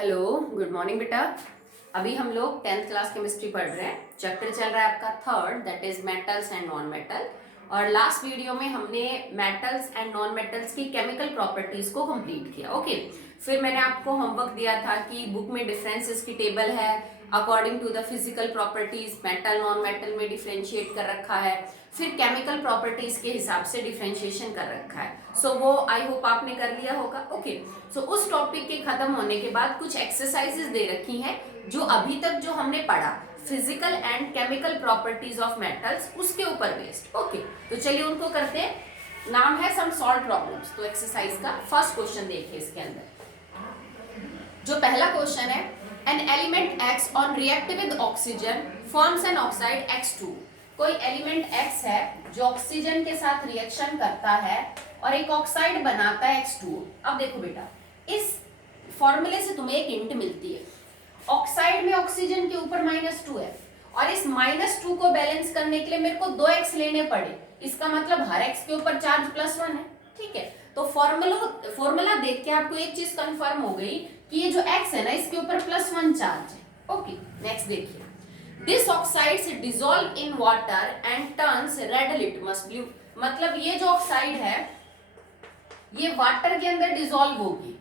Hello, good morning बेटा। अभी हम लोग 10th क्लास केमिस्ट्री पढ़ रहे हैं। चैप्टर चल रहा है आपका third, that is metals and non metal. और लास्ट वीडियो में हमने मेटल्स एंड नॉन मेटल्स की केमिकल प्रॉपर्टीज को कंप्लीट किया। ओके, फिर मैंने आपको होमवर्क दिया था कि बुक में डिफरेंसेस की टेबल है, according to the physical properties metal non metal में डिफ्रेंशिएट कर रखा है, फिर केमिकल प्रॉपर्टीज के हिसाब से डिफ्रेंशिएशन कर रखा है। सो वो आई होप आपने कर लिया होगा। ओके, सो उस टॉपिक के खत्म होने के बाद कुछ एक्सरसाइजेस दे रखी हैं जो अभी तक जो हमने पढ़ा physical and chemical properties of metals उसके ऊपर बेस्ड। ओके, तो चलिए उनको करते हैं। नाम है सम सॉल्व प्रॉब्लम्स। तो एक्सरसाइज का फर्स्ट क्वेश्चन देखिए। इसके अंदर जो पहला क्वेश्चन है, an element x on react with oxygen forms an oxide X2। कोई एलिमेंट X है जो ऑक्सीजन के साथ रिएक्शन करता है और एक ऑक्साइड बनाता है X2। अब देखो बेटा, इस फॉर्मूले से तुम्हें एक हिंट मिलती है। ऑक्साइड में ऑक्सीजन के ऊपर -2 है और इस -2 को बैलेंस करने के लिए मेरे को 2x लेने पड़े। इसका मतलब हर x के ऊपर चार्ज +1 है। ठीक है, तो फॉर्मूला देख के आपको एक चीज कंफर्म हो गई कि ये जो x है ना, इसके ऊपर +1 चार्ज है। ओके, नेक्स्ट देखिए। This oxides dissolve in water and turns red litmus blue. मतलब ये जो ऑक्साइड है ये वाटर के अंदर डिसॉल्व होगी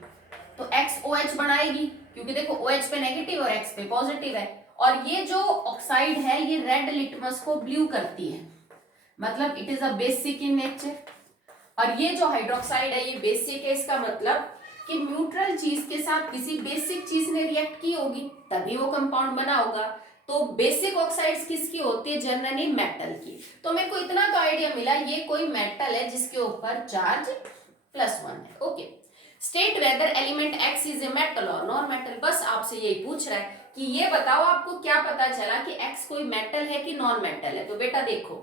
तो XOH बनाएगी, क्योंकि देखो OH पे नेगेटिव और X पे पॉजिटिव है। और ये जो ऑक्साइड है ये रेड लिटमस को ब्लू करती है, मतलब it is a basic in nature. और ये जो हाइड्रोक्साइड है ये बेसिक है, इसका मतलब कि न्यूट्रल चीज के साथ किसी बेसिक चीज ने रिएक्ट की होगी तभी वो कंपाउंड बना होगा। तो बेसिक ऑक्साइड्स किसकी होती है? जनरली मेटल की। तो मेरे को इतना तो आइडिया मिला ये कोई मेटल है जिसके ऊपर चार्ज +1 है। Okay, state whether element X is a metal और नॉन मेटल। बस आपसे यही पूछ रहा है कि ये बताओ आपको क्या पता चला कि X कोई मेटल है कि नॉन मेटल है। तो बेटा देखो,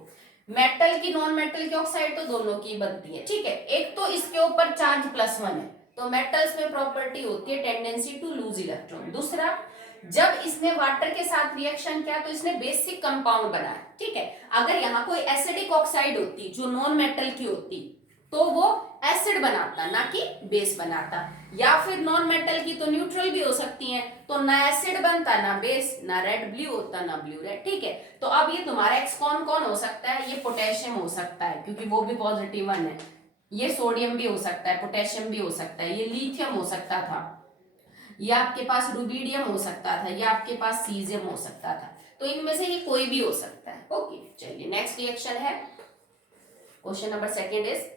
मेटल की नॉन मेटल की ऑक्साइड तो दोनों की बनती है। ठीक है, एक तो इसके ऊपर चार्ज +1 है तो मेटल्स में प्रॉपर्टी होती है टेंडेंसी टू लूज इलेक्ट्रॉन। दूसरा, जब इसने वाटर के साथ रिएक्शन किया तो इसने बेसिक कंपाउंड बनाया। ठीक है, अगर यहाँ कोई एसिडिक ऑक्साइड होती जो नॉन मेटल की होती तो वो एसिड बनाता ना कि बेस बनाता, या फिर नॉन मेटल की तो न्यूट्रल भी हो सकती हैं तो ना एसिड बनता ना बेस, ना रेड ब्लू होता ना ब्लू रेड। ठीक है, तो अब ये तुम्हारा एक्स कौन कौन हो सकता है? ये पोटेशियम हो सकता है क्योंकि वो भी +1 है। ये सोडियम भी हो सकता है, पोटेशियम भी हो सकता है, ये लिथियम हो सकता था, ये आपके पास रुबिडियम हो सकता था, ये आपके पास सीजियम हो सकता था। तो इनमें से ये कोई भी हो सकता है। ओके, चलिए नेक्स्ट रिएक्शन है। Question number second is,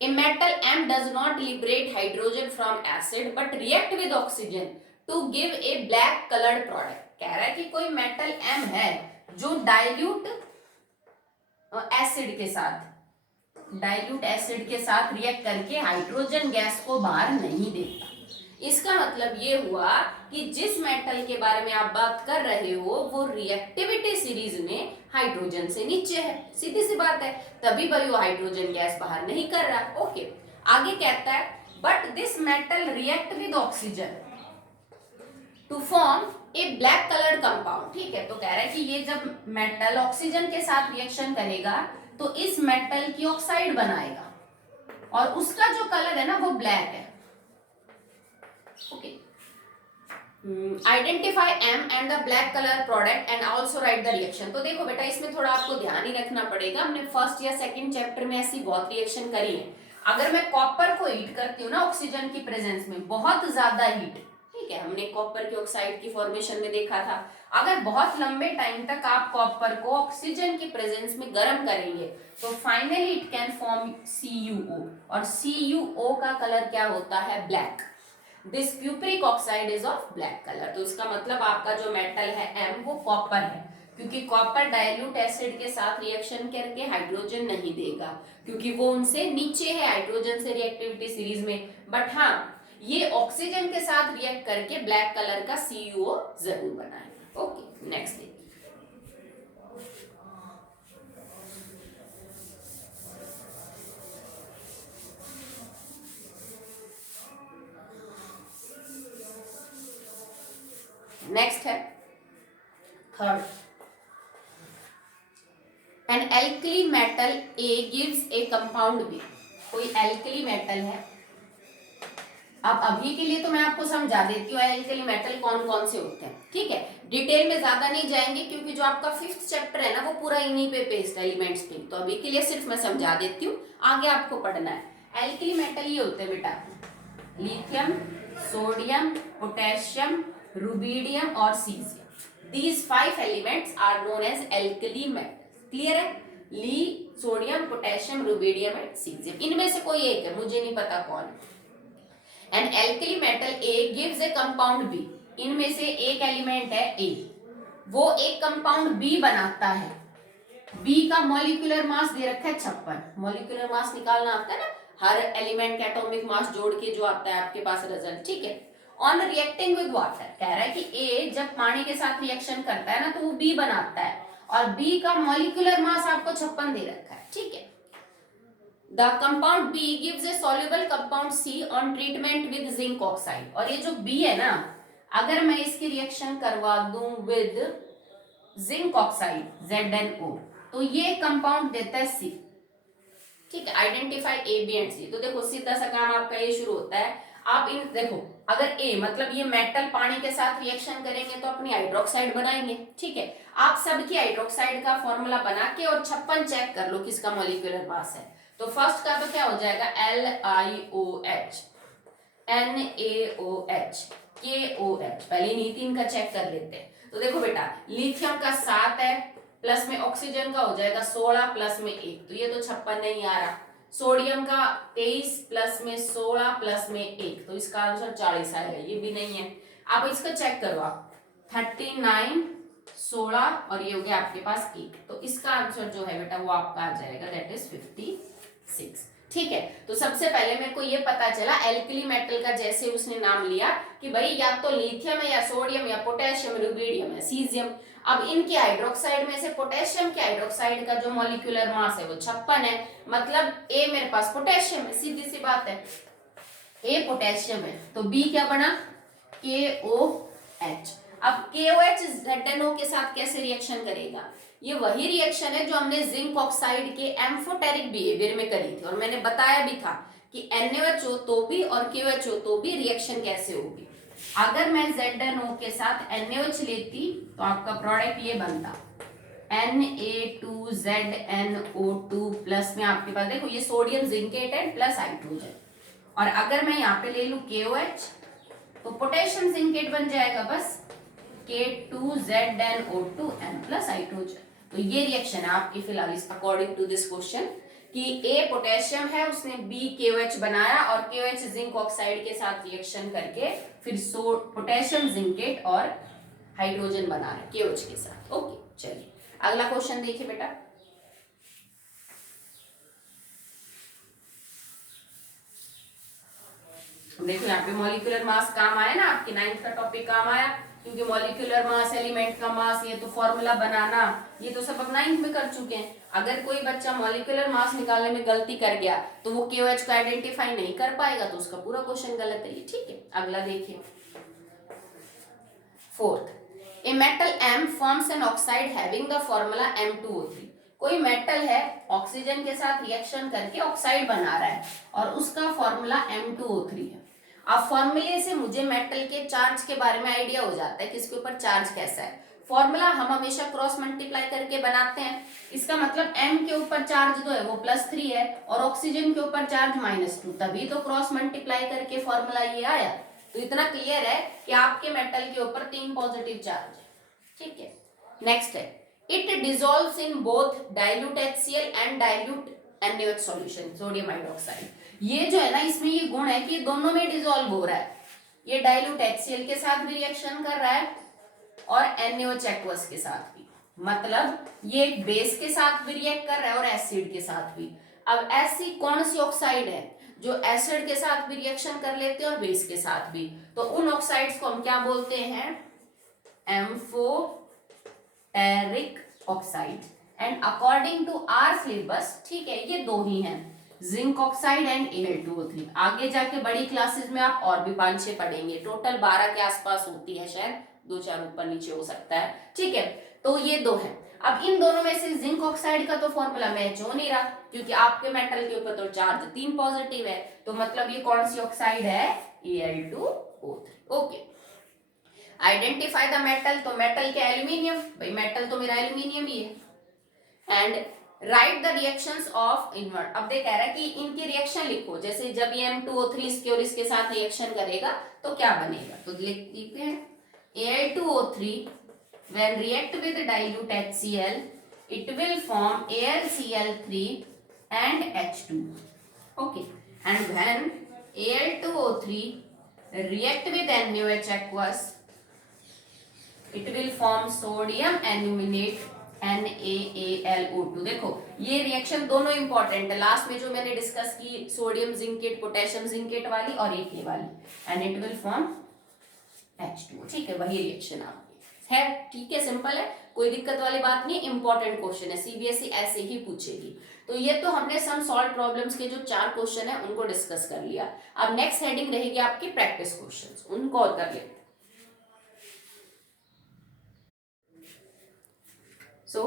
a metal M does not liberate hydrogen from acid but react with oxygen to give a black colored product। कह रहा है कि कोई मेटल M है जो डाइल्यूट एसिड के साथ रिएक्ट करके हाइड्रोजन गैस को बाहर नहीं देता। इसका मतलब ये हुआ कि जिस मेटल के बारे में आप बात कर रहे हो वो रिएक्टिविटी सीरीज में हाइड्रोजन से नीचे है। सीधी सी बात है, तभी भाई वो हाइड्रोजन गैस बाहर नहीं कर रहा। ओके, आगे कहता है but this metal react with oxygen to form a black coloured compound. ठीक है, तो कह रहा है कि ये जब मेटल ऑक्सीजन के साथ रिएक्शन करेगा तो इस मेटल की ऑक्साइड बनाएगा और उसका जो कलर है ना वो ब्लैक है। Okay, identify M and the black colour product and also right the reaction. तो देखो बेटा, इसमें थोड़ा आपको ध्यान ही रखना पड़ेगा। हमने फर्स्ट या सेकंड चैप्टर में ऐसी बहुत रिएक्शन करी है। अगर मैं कॉपर को हीट करती हूँ ना ऑक्सीजन की प्रेजेंस में, बहुत ज्यादा हीट, ठीक है, हमने कॉपर की ऑक्साइड की फॉर्मेशन में देखा था। अगर बहुत लंबे टाइम तक आप कॉपर को ऑक्सीजन की प्रेजेंस में गर्म करेंगे तो finally it can form CuO, और CuO का कलर क्या होता है? Black. This cupric oxide is of black colour. तो इसका मतलब आपका जो मेटल है M वो कॉपर है, क्योंकि कॉपर डाइल्यूट एसिड के साथ रिएक्शन करके हाइड्रोजन नहीं देगा क्योंकि वो उनसे नीचे है हाइड्रोजन से रिएक्टिविटी सीरीज में। बट हाँ, ये ऑक्सीजन के साथ रिएक्ट करके ब्लैक कलर का CuO जरूर बनाएगा। ओके, नेक्स्ट देखिए। नेक्स्ट है third, an alkali metal A gives a compound B। कोई एल्कली मेटल है अब अभी के लिए तो मैं आपको समझा देती हूँ एल्कली मेटल कौन कौन से होते हैं, ठीक है। डिटेल में ज्यादा नहीं जाएंगे क्योंकि जो आपका 5th चैप्टर है ना वो पूरा इन्हीं पे बेस्ड एलिमेंट्स पे, तो अभी के लिए सिर्फ मैं समझा देती हूँ, आगे आपको पढ़ना है। एल्कली मेटल ये होते हैं बेटा, लिथियम, सोडियम, पोटेशियम, रुबिडियम और caesium. These 5 elements are known as alkali metals. Clear है? Li, sodium, potassium, rubidium and caesium, इनमें से कोई एक है, मुझे नहीं पता कौन। And alkali metal A gives a compound B, इनमें से एक एलिमेंट है ए, वो एक कंपाउंड बी बनाता है। बी का मॉलिक्यूलर मास दे रखा है 56। मॉलिक्यूलर मास निकालना आता है ना, हर एलिमेंट का एटॉमिक मास जोड़ के जो आता है आपके पास रिजल्ट, ठीक है। ऑन रिएक्टिंग विद वाटर, कह रहा है कि ए जब पानी के साथ रिएक्शन करता है ना तो वो बी बनाता है, और बी का मॉलिक्यूलर मास आपको 56 दे रखा है, ठीक है। The compound B gives a soluble compound C on treatment with zinc oxide, और ये जो B है ना, अगर मैं इसकी रिएक्शन करवा दूं विद जिंक ऑक्साइड ZnO, तो ये कंपाउंड देता है C, ठीक है। आइडेंटिफाई ए बी एंड सी, तो देखो सीधा सा काम आपका ये शुरू होता है। आप इन देखो, अगर ए मतलब ये मेटल पानी के साथ रिएक्शन करेंगे तो अपनी हाइड्रोक्साइड बनाएंगे, ठीक है। आप सबकी हाइड्रोक्साइड का फॉर्मूला बना के और 56 चेक कर लो किसका मॉलिक्यूलर मास है। तो फर्स्ट का तो क्या हो जाएगा, LiOH, NaOH, KOH। पहले इन्हीं तीन का चेक कर लेते हैं। तो देखो बेटा, लिथियम का 7 है, प्लस में ऑक्सीजन का हो जाएगा 16 प्लस में 1, तो ये तो 56 नहीं आ रहा। सोडियम का 23 प्लस में 16 प्लस में 1, तो इसका आंसर 40 आएगा, ये भी नहीं है। आप इसका चेक करो, आप 39, 16 और ये हो गया आपके पास 1, तो इसका आंसर जो है बेटा वो आपका आ जाएगा, दैट इज 56, ठीक है। तो सबसे पहले मेरे को ये पता चला एल्कली मेटल का, जैसे उसने नाम लिया कि भाई या तो लिथियम है या सोडियम या पोटेशियम, रुबिडियम है, सीजियम। अब इनकी हाइड्रोक्साइड में से पोटेशियम के हाइड्रोक्साइड का जो मॉलिक्यूलर मास है वो 56 है, मतलब ए मेरे पास पोटेशियम है, सीधी सी बात है, ए पोटेशियम है, तो बी क्या बना, KOH। अब KOH ZnO के साथ कैसे रिएक्शन करेगा, ये वही रिएक्शन है जो हमने जिंक ऑक्साइड के एम्फोटेरिक बिहेवियर में करी थी, और मैंने बताया भी था कि NaOH हो तो भी और KOH हो तो भी रिएक्शन कैसे होगी। अगर मैं ZnO के साथ NaOH लेती तो आपका प्रोडक्ट ये बनता, Na2ZnO2 प्लस में आपके पास देखो ये सोडियम जिंकेट है प्लस हाइड्रोजन, और अगर मैं यहाँ पे ले लूं KOH तो पोटेशियम जिंकेट बन जाएगा बस, K2ZnO2n प्लस हाइड्रोजन। तो ये रिएक्शन है आपकी फिलहाल इस अकॉर्डिंग टू दिस क्वेश्चन, कि A पोटेशियम है, उसने B KOH बनाया और KOH जिंक ऑक्साइड के साथ रिएक्शन करके फिर पोटेशियम जिंकेट और हाइड्रोजन बना रहा है KOH के साथ। ओके, चलिए अगला क्वेश्चन देखिए बेटा। देखो यहाँ पे मॉलिक्यूलर मास काम आया ना, आपके 9th का टॉपिक काम आया, क्योंकि मॉलिक्यूलर मास, एलिमेंट का मास, ये तो फॉर्मूला बनाना, ये तो सब अब 9th में कर चुके हैं। अगर कोई बच्चा मॉलिक्यूलर मास निकालने में गलती कर गया तो वो KOH को आइडेंटिफाई नहीं कर पाएगा, तो उसका पूरा क्वेश्चन गलत है ये, ठीक है। अगला देखिए 4th, a metal M forms an oxide having the formula M2O3। कोई मेटल है, ऑक्सीजन के साथ रिएक्शन करके ऑक्साइड बना रहा है और उसका फॉर्मूला M2O3 है। अब फॉर्मूले से मुझे मेटल के चार्ज के बारे में आइडिया हो जाता है कि इसके ऊपर चार्ज कैसा है। फॉर्मूला हम हमेशा क्रॉस मल्टीप्लाई करके बनाते हैं, इसका मतलब M के ऊपर चार्ज जो है वो +3 है और ऑक्सीजन के ऊपर चार्ज -2, तभी तो क्रॉस मल्टीप्लाई करके फॉर्मूला ये आया। तो इतना क्लियर है कि आपके मेटल के ऊपर 3 पॉजिटिव चार्ज है, ठीक है। नेक्स्ट है, it dissolves in both dilute HCl and dilute NaOH solution, sodium hydroxide. ये जो है ना, इसमें ये गुण है कि दोनों में डिसॉल्व हो रहा है, ये डाइल्यूट HCl के साथ भी रिएक्शन कर रहा है और NaOH एक्वस के साथ भी, मतलब ये बेस के साथ भी रिएक्ट कर रहा है और एसिड के साथ भी। अब ऐसी कौन सी ऑक्साइड है जो एसिड के साथ भी रिएक्शन कर लेते हैं और बेस के साथ भी, तो उन ऑक्साइड्स को हम क्या बोलते हैं, amphoteric oxide. And according to our syllabus, ठीक है, ये दो ही हैं, जिंक ऑक्साइड एंड Al2O3। आगे जाके बड़ी क्लासेस में आप और भी 5-6 पढ़ेंगे, टोटल 12 के आसपास होती है, शायद 2-4 ऊपर नीचे हो सकता है, ठीक है। तो ये दो है, अब इन दोनों में से जिंक ऑक्साइड का तो फॉर्मूला मैच हो नहीं रहा, क्योंकि आपके मेटल के ऊपर तो चार्ज 3 पॉजिटिव है, तो मतलब ये कौन सी ऑक्साइड है, Al2O3। Okay, identify the metal, तो मेटल क्या, एल्यूमिनियम, भाई मेटल तो मेरा एल्यूमिनियम ही है। And right the reactions of invert, अब देख कह रहा है कि इनकी रिएक्शन लिखो, जैसे जब ये M2O3 इसके और इसके साथ रिएक्शन करेगा तो क्या बनेगा, तो लिखते हैं Al2O3 when react with dilute HCl it will form AlCl3 and H2, okay, and when Al2O3 react with NaOH aqueous it will form sodium aluminate NaAlO2। देखो ये रिएक्शन दोनों इंपॉर्टेंट है, लास्ट में जो मैंने डिस्कस की सोडियम जिंकेट पोटेशियम जिंकेट वाली और एक ये वाली, and it will form H2, ठीक है, वही रिएक्शन आपकी है, ठीक है, सिंपल है, कोई दिक्कत वाली बात नहीं, इंपॉर्टेंट क्वेश्चन है, सीबीएसई ऐसे ही पूछेगी। तो ये तो हमने सम सॉल्व प्रॉब्लम्स के जो 4 क्वेश्चन है उनको डिस्कस कर लिया। अब नेक्स्ट हेडिंग रहेगी आपकी प्रैक्टिस क्वेश्चंस, उनको और कर लेते। So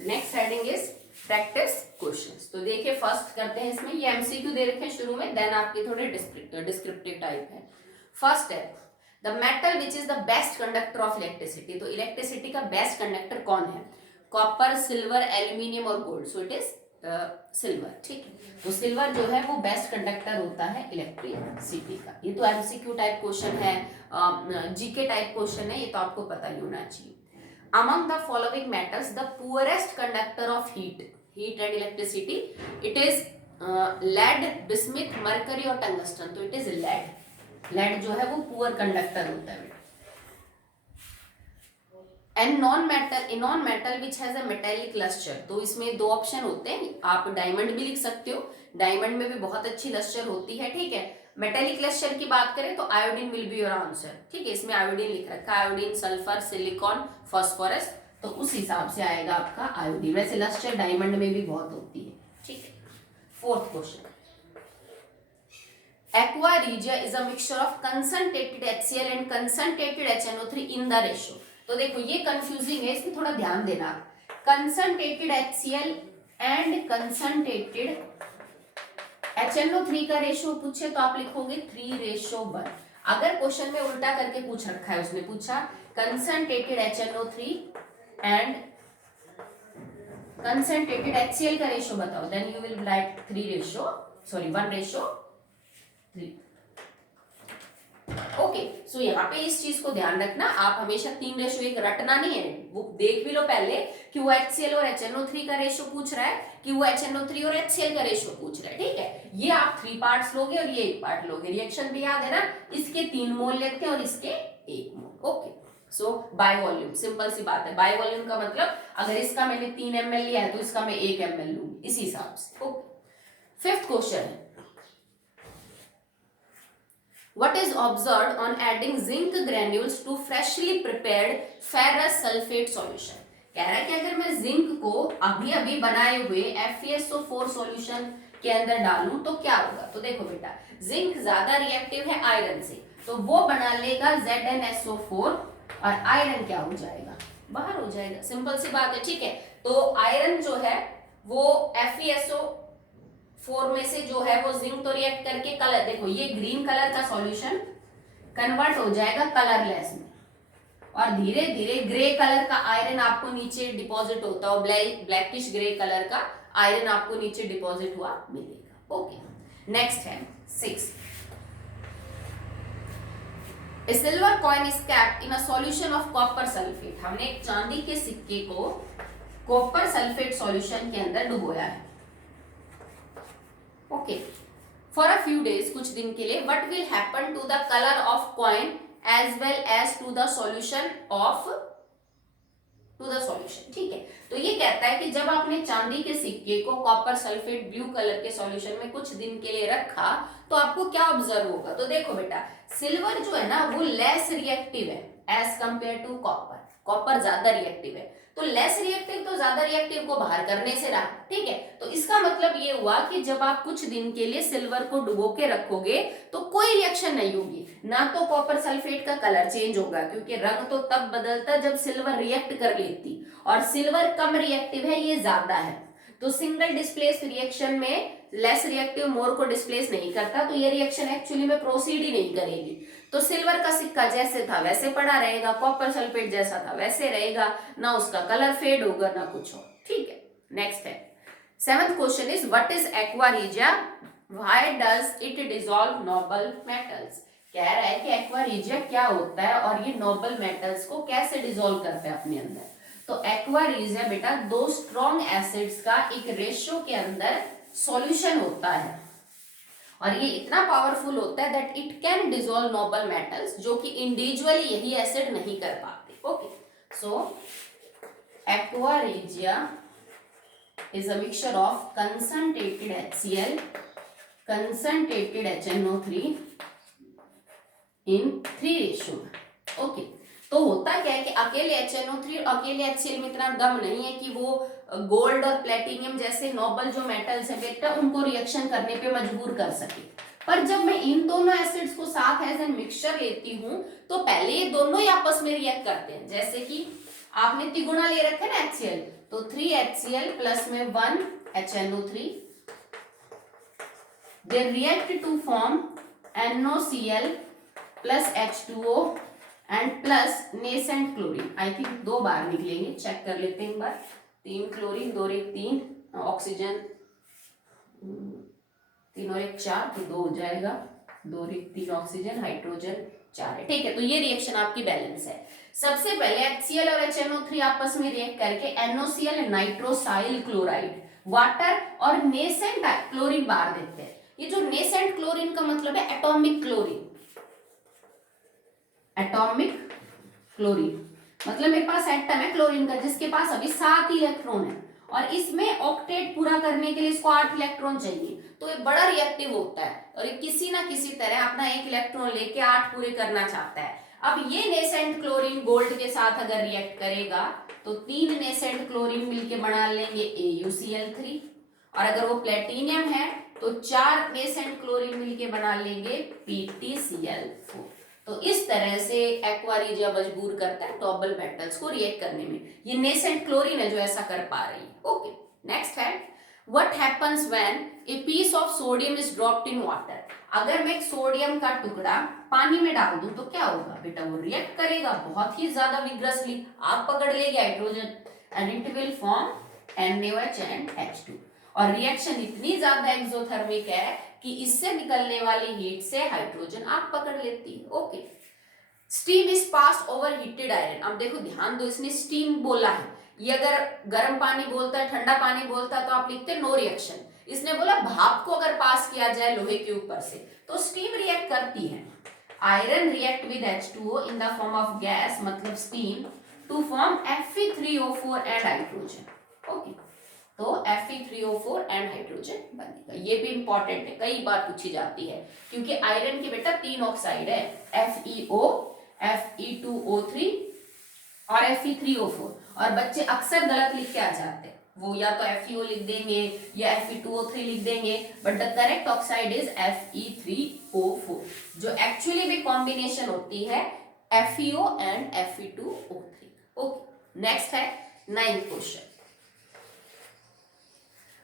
next heading is practice questions. तो देखिए फर्स्ट करते हैं, इसमें ये एमसीक्यू दे रखे हैं शुरू में, देन आपके थोड़े डिस्क्रिप्टिव टाइप है। फर्स्ट है the metal which is the best conductor of electricity, तो इलेक्ट्रिसिटी का बेस्ट कंडक्टर कौन है, कॉपर, सिल्वर, एल्यूमिनियम और gold, so it is silver, ठीक है, तो सिल्वर जो है वो बेस्ट कंडक्टर होता है इलेक्ट्रिसिटी का। ये तो एमसीक्यू टाइप क्वेश्चन है, जीके टाइप क्वेश्चन है, ये तो आपको पता ही होना चाहिए। Among the following metals, the poorest conductor of heat and electricity, it is lead, bismuth, mercury और tungsten, तो it is lead। lead जो है वो पुअर कंडक्टर होता है। And non metal which has a metallic lustre, तो इसमें 2 option होते हैं, आप डायमंड भी लिख सकते हो, डायमंड में भी बहुत अच्छी लस्टर होती है, ठीक है। मेटेलिक लस्टर की बात करें तो iodine will be your answer, ठीक है, इसमें आयोडीन लिख रखा है, आयोडीन, सल्फर, सिलिकॉन, फास्फोरस, तो उस हिसाब से आएगा आपका आयोडीन। वैसे लस्टर डायमंड में भी बहुत होती है, ठीक है। Fourth question, aqua regia is a mixture of concentrated HCl and concentrated HNO3 in the ratio, तो देखो ये कंफ्यूजिंग है, इसमें थोड़ा ध्यान देना। Concentrated HCl and concentrated HNO3 का रेशियो पूछे तो आप लिखोगे 3:1। अगर क्वेश्चन में उल्टा करके पूछ रखा है, उसने पूछा concentrated HNO3 and concentrated HCl का रेशियो बताओ, then you will write 1:3। Okay, so यहाँ पे इस चीज को ध्यान रखना, आप हमेशा 3:1 रटना नहीं है, वो देख भी लो पहले कि वो HCl और HNO3 का रेशियो पूछ रहा है कि वो HNO3 और HCl का रेशियो पूछ रहा है, ठीक है। ये आप 3 पार्ट्स लोगे और ये 1 पार्ट लोगे, रिएक्शन भी याद है ना, इसके 3 मोल लेते हैं और इसके 1 mole. Okay, so by volume, simple सी बात है, बाय वॉल्यूम का मतलब अगर इसका मैंने 3 ml लिया है तो इसका मैं 1 ml लूंगी, इसी हिसाब से। ओके, 5th क्वेश्चन है, what is observed on adding zinc granules to freshly prepared ferrous sulfate solution। कह रहा है कि अगर मैं जिंक को अभी अभी बनाए हुए FeSO4 सॉल्यूशन के अंदर डालूं तो क्या होगा, तो देखो बेटा जिंक ज्यादा रिएक्टिव है आयरन से, तो वो बना लेगा ZnSO4 और आयरन क्या हो जाएगा, बाहर हो जाएगा, सिंपल सी बात है, ठीक है। तो आयरन जो है वो FeSO4 में से जो है वो जिंक तो रिएक्ट करके कलर, देखो ये ग्रीन कलर का सॉल्यूशन कन्वर्ट हो जाएगा कलरलेस में, और धीरे धीरे ग्रे कलर का आयरन आपको नीचे डिपॉजिट होता है, ब्लैकिश ग्रे कलर का आयरन आपको नीचे डिपॉजिट हुआ मिलेगा। ओके, नेक्स्ट है 6, A silver coin is kept in a solution of copper sulfate। हमने एक चांदी के सिक्के को कॉपर सल्फेट सॉल्यूशन के अंदर डुबोया है, okay, for a few days, कुछ दिन के लिए। What will happen to the colour of coin as well as to the solution ठीक है। तो ये कहता है कि जब आपने चांदी के सिक्के को कॉपर सल्फेट ब्लू कलर के सॉल्यूशन में कुछ दिन के लिए रखा तो आपको क्या ऑब्जर्व होगा, तो देखो बेटा सिल्वर जो है ना वो लेस रिएक्टिव है as compare to copper, copper ज्यादा रिएक्टिव है, तो लेस रिएक्टिव तो ज्यादा रिएक्टिव को बाहर करने से रहा, ठीक है। तो इसका मतलब ये हुआ कि जब आप कुछ दिन के लिए सिल्वर को डुबो के रखोगे तो कोई रिएक्शन नहीं होगी, ना तो कॉपर सल्फेट का कलर चेंज होगा, क्योंकि रंग तो तब बदलता जब सिल्वर रिएक्ट कर लेती, और सिल्वर कम रिएक्टिव है, ये ज्यादा है। तो सिंगल डिस्प्लेस रिएक्शन में लेस रिएक्टिव मोर को डिस्प्लेस नहीं करता, तो ये रिएक्शन एक्चुअली में प्रोसीड ही नहीं करेगी। तो सिल्वर का सिक्का जैसे था वैसे पड़ा रहेगा, कॉपर सल्फेट जैसा था वैसे रहेगा, ना उसका कलर फेड होगा ना कुछ और, ठीक है। नेक्स्ट है 7th question is what is aqua regia, why does it dissolve noble metals. कह रहा है कि एक्वा रिजिया क्या होता है और ये नोबल मेटल्स को कैसे डिसॉल्व करता है अपने अंदर। तो एक्वा रिजिया बेटा दो स्ट्रॉन्ग एसिड्स का एक रेशियो के अंदर सॉल्यूशन होता है, और ये इतना पावरफुल होता है that it can dissolve noble metals, जो कि इंडिविजुअली यही एसिड नहीं कर पाते। Okay, so aqua regia is a mixture of concentrated HCl, concentrated HNO3 in 3 ratio. Okay, तो होता क्या है कि अकेले HNO3 और अकेले HCl में इतना दम नहीं है कि वो गोल्ड और प्लेटिनियम जैसे नोबल जो मेटल्स है बेटा उनको रिएक्शन करने पे मजबूर कर सके। पर जब मैं इन दोनों एसिड्स को साथ एज एन मिक्सचर लेती हूँ तो पहले ये दोनों ही आपस में रिएक्ट करते हैं। जैसे कि आपने तिगुना ले रखे ना HCl, तो 3 HCl प्लस में 1 HNO3, they react to form NOCl plus H2O and plus nascent chlorine. I think 2 बार निकलेंगे, चेक कर लेते हैं एक बार। 3 क्लोरीन, 2 और 1 3, ऑक्सीजन 3 और 1 4, तो 2 हो जाएगा, 2 और 1 3 ऑक्सीजन, हाइड्रोजन 4 है, ठीक है। तो ये रिएक्शन आपकी बैलेंस है। सबसे पहले HCl और HNO3 आपस में रिएक्ट करके NOCl नाइट्रोसाइल क्लोराइड वाटर और नेसेंट क्लोरीन बाहर देते हैं। ये जो नेसेंट क्लोरीन का मतलब है एटॉमिक क्लोरीन, एटॉमिक क्लोरीन मतलब मेरे पास एटम है क्लोरीन का जिसके पास अभी 7 इलेक्ट्रॉन है, और इसमें ऑक्टेट पूरा करने के लिए इसको 8 इलेक्ट्रॉन चाहिए, तो ये बड़ा रिएक्टिव होता है और ये किसी ना किसी तरह अपना 1 इलेक्ट्रॉन लेके 8 पूरे करना चाहता है। अब ये नेसेंट क्लोरीन गोल्ड के साथ अगर रिएक्ट करेगा तो 3 नेसेंट क्लोरीन मिलके बना लेंगे AuCl3, और अगर वो प्लेटिनियम है तो 4 नेसेंट क्लोरीन मिलके बना लेंगे PtCl4। तो इस तरह से एक्वा रिजिया मजबूर करता है नोबल मेटल्स को रिएक्ट करने में। ये नेसेंट क्लोरीन है जो ऐसा कर पा रही है। ओके, नेक्स्ट है what happens when a piece of sodium is dropped in water. अगर मैं एक सोडियम का टुकड़ा पानी में डाल दूं तो क्या होगा बेटा, वो रिएक्ट करेगा बहुत ही ज्यादा विग्रसली, आग पकड़ लेगी hydrogen and it will form NaOH and H2, और रिएक्शन इतनी ज्यादा एक्सोथर्मिक है कि इससे निकलने वाली हीट से हाइड्रोजन आग पकड़ लेती है। Okay, steam is pass over heated iron. अब देखो ध्यान दो, इसने स्टीम बोला है, ये अगर गर्म पानी बोलता है ठंडा पानी बोलता है तो आप लिखते नो रिएक्शन। इसने बोला भाप को अगर पास किया जाए लोहे के ऊपर से तो स्टीम रिएक्ट करती है। Iron react with H2O in the form of gas मतलब steam to form Fe3O4 and hydrogen. Okay, तो Fe3O4 एंड हाइड्रोजन बनेगा। ये भी इंपॉर्टेंट है, कई बार पूछी जाती है, क्योंकि आयरन की बेटा 3 ऑक्साइड है, FeO, Fe2O3 और Fe3O4, और बच्चे अक्सर गलत लिख के आ जाते हैं, वो या तो FeO लिख देंगे या Fe2O3 लिख देंगे, but the correct oxide is Fe3O4, जो एक्चुअली भी कॉम्बिनेशन होती है FeO and Fe2O3। Okay, next है 9th question,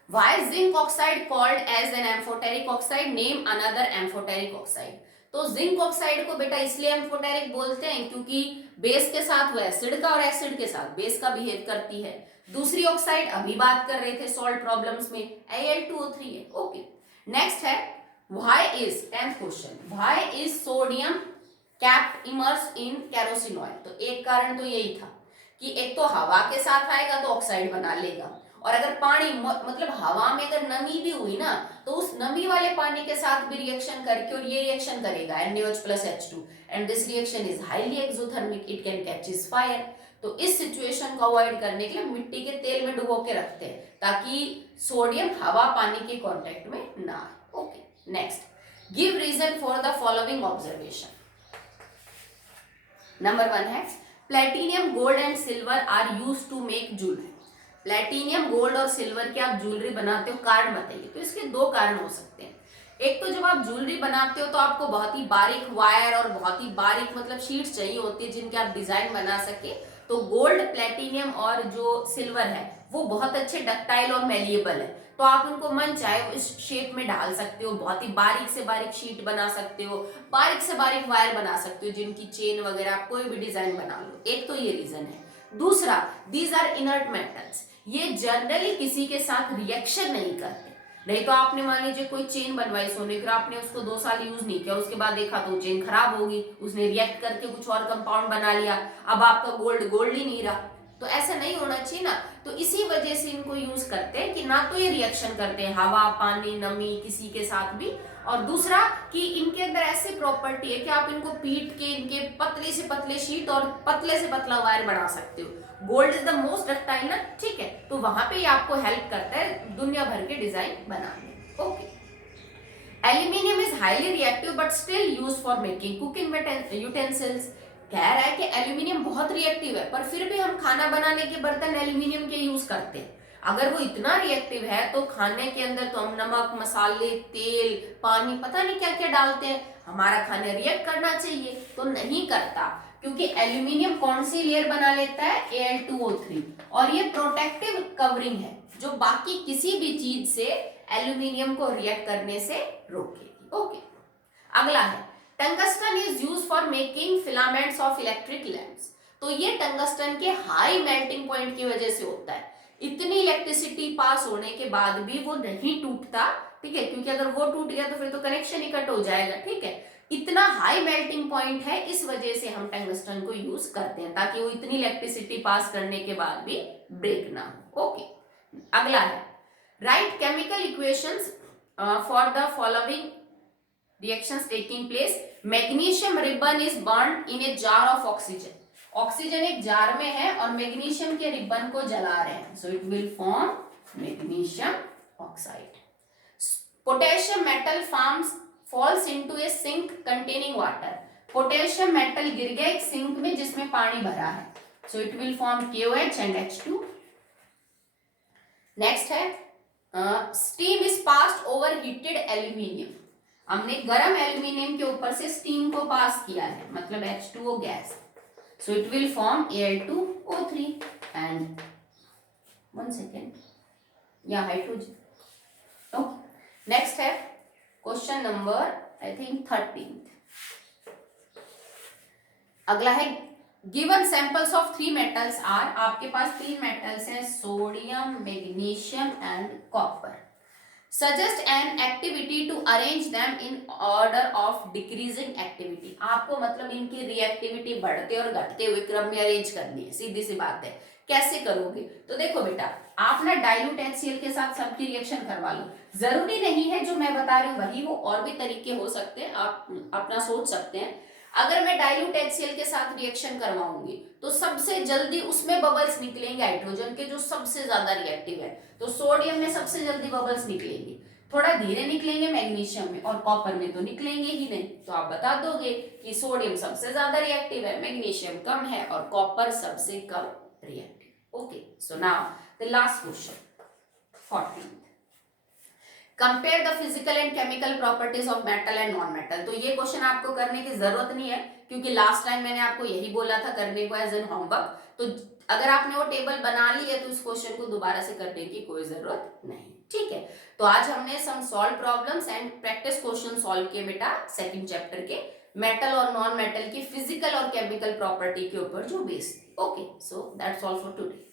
Why is zinc oxide called as an amphoteric oxide? Name another amphoteric oxide. तो जिंक ऑक्साइड को बेटा इसलिए एम्फोटेरिक बोलते हैं क्योंकि बेस के साथ वो एसिड का और एसिड के साथ बेस का बिहेव करती है। दूसरी ऑक्साइड अभी बात कर रहे थे सॉल्ट प्रॉब्लम्स में Al2O3 है। ओके, नेक्स्ट है why is 10th question, why is sodium kept immerse in kerosene oil. तो एक कारण तो यही था कि एक तो हवा के साथ आएगा तो ऑक्साइड बना लेगा, और अगर पानी मतलब हवा में अगर नमी भी हुई ना तो उस नमी वाले पानी के साथ भी रिएक्शन करके और ये रिएक्शन करेगा NaOH plus H2 and this reaction is highly exothermic, it can catches fire. तो इस सिचुएशन को अवॉइड करने के लिए मिट्टी के तेल में डुबो के रखते हैं ताकि सोडियम हवा पानी के कांटेक्ट में ना आए। Okay, next give reason for the following observation. Number 1 है platinum, gold and silver are use to make jewellery. Platinum, gold और सिल्वर की आप ज्वेलरी बनाते हो, कारण बताइए। तो इसके दो कारण हो सकते हैं। एक तो जब आप ज्वेलरी बनाते हो तो आपको बहुत ही बारीक वायर और बहुत ही बारीक मतलब शीट्स चाहिए होती है जिनके आप डिजाइन बना सके। तो गोल्ड, प्लेटिनियम और जो सिल्वर है वो बहुत अच्छे डक्टाइल और मेलिएबल है, तो आप उनको मन चाहे इस शेप में ढाल सकते हो, बहुत ही बारीक से बारीक शीट बना सकते हो, बारीक से बारीक वायर बना सकते हो, जिनकी चेन वगैरह आप कोई भी डिजाइन बना लो। एक तो ये रीजन है। दूसरा, दीज आर इनर्ट मेटल्स, ये जनरली किसी के साथ रिएक्शन नहीं करते। नहीं तो आपने मान लीजिए कोई चेन बनवाई सोने की, आपने उसको 2 साल यूज नहीं किया, उसके बाद देखा तो चेन खराब होगी, उसने रिएक्ट करके कुछ और कंपाउंड बना लिया, अब आपका गोल्ड गोल्ड ही नहीं रहा। तो ऐसा नहीं होना चाहिए ना। तो इसी वजह से इनको यूज करते हैं कि ना तो ये रिएक्शन करते हैं हवा, पानी, नमी किसी के साथ भी, और दूसरा कि इनके अंदर ऐसी प्रॉपर्टी है कि आप इनको पीट के इनके पतले से पतले शीट और पतले से पतला वायर बना सकते हो। Gold is the most ductile ना, ठीक है, तो वहां पे ये आपको हेल्प करता है दुनिया भर के डिजाइन बनाने। Okay, aluminium is highly reactive but still use for making cooking utensils. कह रहा है कि एल्यूमिनियम बहुत रिएक्टिव है पर फिर भी हम खाना बनाने के बर्तन एल्यूमिनियम के यूज करते हैं। अगर वो इतना रिएक्टिव है तो खाने के अंदर तो हम नमक, मसाले, तेल, पानी, पता नहीं क्या क्या डालते हैं, हमारा खाना रिएक्ट करना चाहिए तो नहीं करता, क्योंकि एल्यूमिनियम कौन सी लेयर बना लेता है, Al2O3, और ये प्रोटेक्टिव कवरिंग है जो बाकी किसी भी चीज से एल्यूमिनियम को रिएक्ट करने से रोकेगी। ओके, अगला है tungsten is use for making filaments of electric lamps. तो ये टंगस्टन के हाई मेल्टिंग पॉइंट की वजह से होता है। इतनी इलेक्ट्रिसिटी पास होने के बाद भी वो नहीं टूटता, ठीक है, क्योंकि अगर वो टूट गया तो फिर तो कनेक्शन ही कट हो जाएगा, ठीक है। इतना हाई मेल्टिंग पॉइंट है, इस वजह से हम टंगस्टन को यूज करते हैं ताकि वो इतनी इलेक्ट्रिसिटी पास करने के बाद भी ब्रेक ना हो। ओके, अगला है right chemical equations for the following reactions taking place. Magnesium ribbon is burned in a jar of oxygen. Oxygen एक जार में है और मैग्नीशियम के रिबन को जला रहे हैं, so it will form magnesium oxide. Potassium metal falls into a sink containing water. Potassium metal गिर गया एक सिंक में जिसमें पानी भरा है, so it will form KOH and H2। Next है steam is passed over heated aluminium. हमने गर्म एल्यूमिनियम के ऊपर से स्टीम को पास किया है, मतलब H2O gas, so it will form Al2O3 and 1 second या हाइड्रोजन। ओके, नेक्स्ट है क्वेश्चन नंबर आई थिंक 13। अगला है given samples of 3 metals are. आपके पास 3 मेटल्स हैं, sodium, magnesium and copper. Suggest an activity to arrange them in order of decreasing activity. आपको मतलब इनकी रिएक्टिविटी बढ़ते और घटते हुए क्रम में अरेंज करनी है, सीधी सी बात है। कैसे करोगे? तो देखो बेटा, आप ना डाइल्यूट HCl के साथ सबकी रिएक्शन करवा लो। जरूरी नहीं है जो मैं बता रही हूँ वही हो, और भी तरीके हो सकते हैं, आप अपना सोच सकते हैं। अगर मैं डाइल्यूट HCl के साथ रिएक्शन करवाऊंगी तो सबसे जल्दी उसमें बबल्स निकलेंगे हाइड्रोजन के, जो सबसे ज्यादा रिएक्टिव है। तो सोडियम में सबसे जल्दी बबल्स निकलेंगे, थोड़ा धीरे निकलेंगे मैग्नीशियम में, और कॉपर में तो निकलेंगे ही नहीं। तो आप बता दोगे कि सोडियम सबसे ज्यादा रिएक्टिव है, मैग्नीशियम कम है और कॉपर सबसे कम reactive. Okay, so now the last question 14। Compare the physical and chemical properties of metal and non metal. तो ये क्वेश्चन आपको करने की जरूरत नहीं है, क्योंकि लास्ट टाइम मैंने आपको यही बोला था करने को एज एन होमवर्क। तो अगर आपने वो टेबल बना ली है तो इस क्वेश्चन को दोबारा से करने की कोई जरूरत नहीं, ठीक है। तो आज हमने sum solve problems and practice question solve किए बेटा, सेकंड चैप्टर के मेटल और नॉन मेटल की फिजिकल और केमिकल प्रॉपर्टी के ऊपर जो based. Okay, so that's all for today.